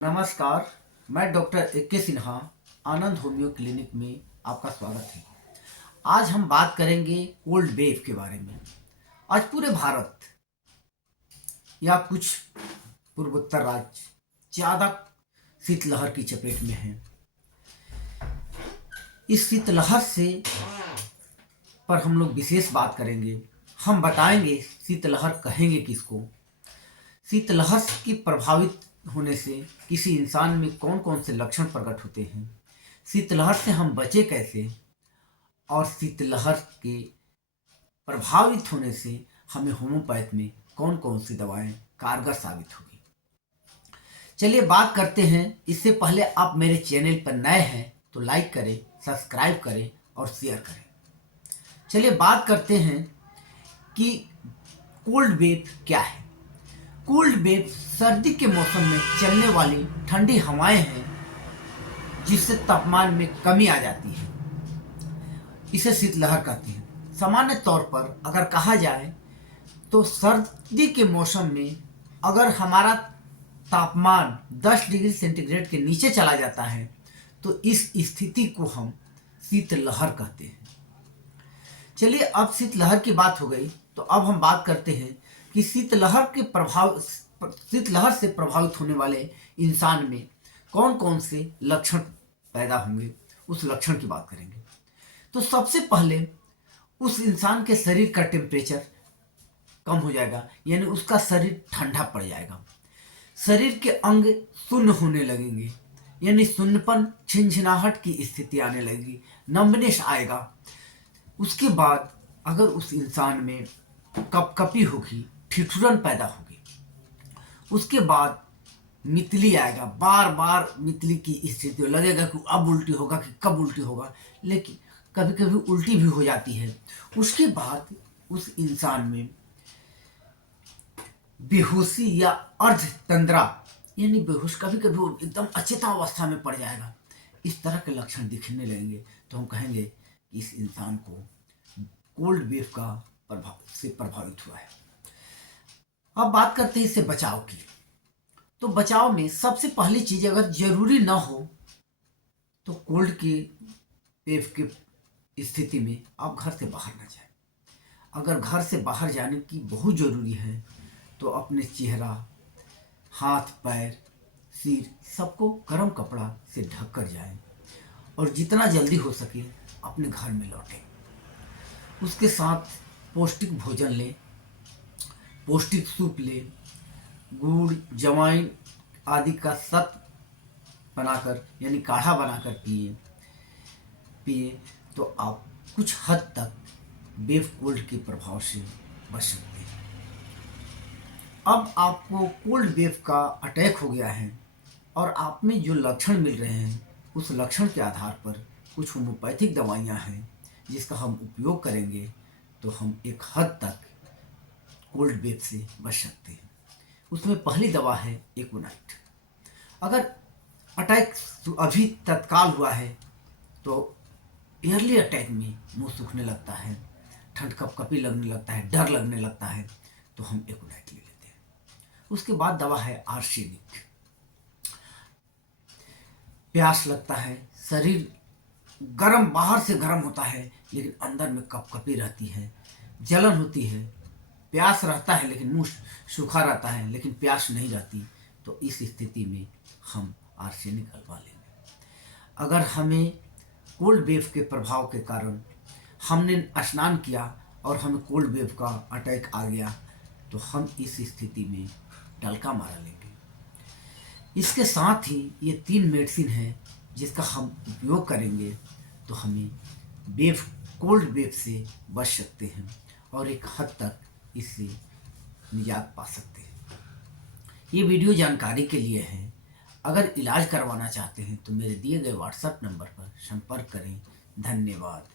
नमस्कार। मैं doctor A Sinha Anand homeo clinic में आपका स्वागत है। आज हम बात करेंगे कोल्ड वेव के बारे में। आज पूरे भारत या कुछ पूर्वोत्तर राज्य ज़्यादा शीतलहर की चपेट में हैं। इस शीतलहर से पर हम लोग विशेष बात करेंगे। हम बताएंगे शीतलहर कहेंगे किसको, शीतलहर की प्रभावित होने से किसी इंसान में कौन कौन से लक्षण प्रकट होते हैं, शीतलहर से हम बचे कैसे, और शीतलहर के प्रभावित होने से हमें होम्योपैथ में कौन कौन सी दवाएं कारगर साबित होगी। चलिए बात करते हैं। इससे पहले आप मेरे चैनल पर नए हैं तो लाइक करें, सब्सक्राइब करें और शेयर करें। चलिए बात करते हैं कि कोल्ड वेव क्या है। कोल्ड वेव सर्दी के मौसम में चलने वाली ठंडी हवाएं हैं जिससे तापमान में कमी आ जाती है। इसे शीतलहर कहते हैं। सामान्य तौर पर अगर कहा जाए तो सर्दी के मौसम में अगर हमारा तापमान 10 डिग्री सेंटीग्रेड के नीचे चला जाता है तो इस स्थिति को हम शीतलहर कहते हैं। चलिए अब शीतलहर की बात हो गई तो अब हम बात करते हैं कि शीतलहर से प्रभावित होने वाले इंसान में कौन कौन से लक्षण पैदा होंगे, उस लक्षण की बात करेंगे। तो सबसे पहले उस इंसान के शरीर का टेम्परेचर कम हो जाएगा, यानी उसका शरीर ठंडा पड़ जाएगा। शरीर के अंग शून्य होने लगेंगे, यानी शून्यपन, छिनछिनाहट की स्थिति आने लगेगी, नम्बनेस आएगा। उसके बाद अगर उस इंसान में कपकपी होगी, ठिठुरन पैदा होगी। उसके बाद मितली आएगा, बार बार मितली की स्थिति लगेगा कि अब उल्टी होगा कि कब उल्टी होगा, लेकिन कभी कभी उल्टी भी हो जाती है। उसके बाद उस इंसान में बेहोशी या अर्ध तंद्रा, यानी बेहोश, कभी कभी वो एकदम अचेता अवस्था में पड़ जाएगा। इस तरह के लक्षण दिखने लगेंगे तो हम कहेंगे कि इस इंसान को कोल्ड वेव का से प्रभावित हुआ है। अब बात करते हैं इससे बचाव की। तो बचाव में सबसे पहली चीज, अगर जरूरी ना हो तो कोल्ड के वेव की स्थिति में आप घर से बाहर ना जाएं। अगर घर से बाहर जाने की बहुत जरूरी है तो अपने चेहरा, हाथ, पैर, सिर सबको गर्म कपड़ा से ढक कर जाएं और जितना जल्दी हो सके अपने घर में लौटें। उसके साथ पौष्टिक भोजन लें, पौष्टिक सूप लें, गुड़, जवाइन आदि का सत बनाकर यानी काढ़ा बनाकर पिए तो आप कुछ हद तक वेव कोल्ड के प्रभाव से बच सकते हैं। अब आपको कोल्ड वेव का अटैक हो गया है और आप में जो लक्षण मिल रहे हैं उस लक्षण के आधार पर कुछ होम्योपैथिक दवाइयाँ हैं जिसका हम उपयोग करेंगे तो हम एक हद तक कोल्ड वेव से बच सकते हैं। उसमें पहली दवा है एक्वोनाइट। अगर अटैक अभी तत्काल हुआ है तो ईयरली अटैक में मुंह सूखने लगता है, ठंड कपकपी लगने लगता है, डर लगने लगता है, तो हम एक्वोनाइट ले लेते हैं। उसके बाद दवा है आर्सेनिक। प्यास लगता है, शरीर गर्म, बाहर से गर्म होता है लेकिन अंदर में कपकपी रहती है, जलन होती है, प्यास रहता है लेकिन मुंह सूखा रहता है लेकिन प्यास नहीं रहती, तो इस स्थिति में हम आर्सेनिक हलवा लेंगे। अगर हमें कोल्ड वेव के प्रभाव के कारण हमने स्नान किया और हमें कोल्ड वेव का अटैक आ गया तो हम इस स्थिति में डलका मारा लेंगे। इसके साथ ही ये 3 मेडिसिन हैं जिसका हम उपयोग करेंगे तो हमें कोल्ड वेव से बच सकते हैं और एक हद तक इससे निजात पा सकते हैं। ये वीडियो जानकारी के लिए है। अगर इलाज करवाना चाहते हैं तो मेरे दिए गए व्हाट्सएप नंबर पर संपर्क करें। धन्यवाद।